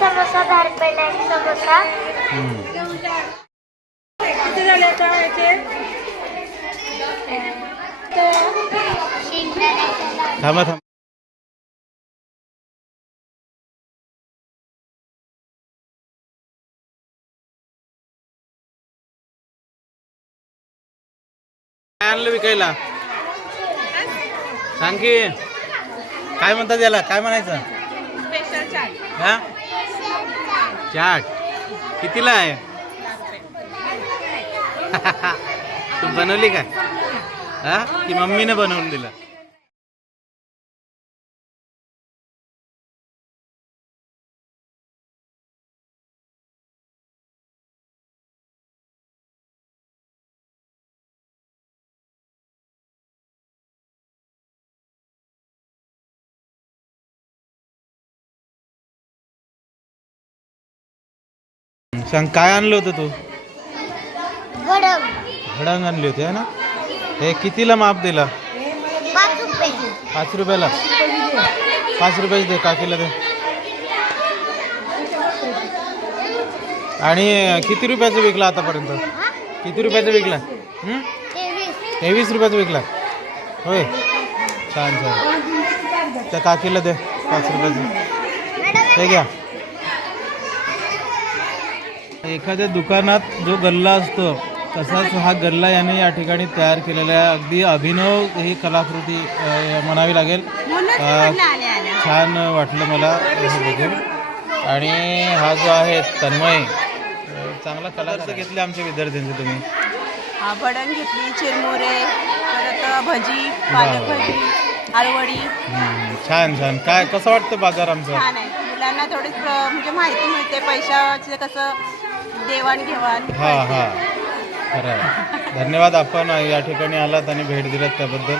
समोसा 10 रुपयाला एक समोसा. किती झाले आता याचे? थांबा थांबा. काय आणलं विकायला? सांग की काय म्हणतात याला? काय म्हणायचं? स्पेशल चाट. हा, चाट कितीला आहे? तू बनवली का? हा, की मम्मीने बनवून दिलं? सांग काय आणलं होतं तू? भडंग भडंग आणली होती है ना? हे कितीला माप दिला? 5 रुपये. 5 रुपयाला? 5 रुपयाच दे काकीला दे. आणि किती रुपयाचं विकला आतापर्यंत? किती रुपयाचं विकला? 23 रुपयाचं विकला होय. छान छान. त्या काकीला दे 5 रुपयाचं. हे घ्या. एखाद्या दुकानात जो गल्ला असतो तसाच हा गल्ला याने या ठिकाणी तयार केलेला आहे. अगदी अभिनव ही कलाकृती म्हणावी लागेल. छान वाटलं मला हे बघून. आणि हा जो आहे तन्मय, चांगला कलाकार घेतले आमच्या विद्यार्थ्यांचे तुम्ही. भडंग घेतली, चिरमुरे, परत भजी, पालक भजी, आळवडी. छान छान. काय कसं वाटतं बाजार आमचा? छान आहे. मुलांना थोडीच म्हणजे माहिती मिळते पैशाचे कसं देवाणघेवाण. हां हां, खरं आहे. धन्यवाद, आपण या ठिकाणी आलात आणि भेट दिलात त्याबद्दल.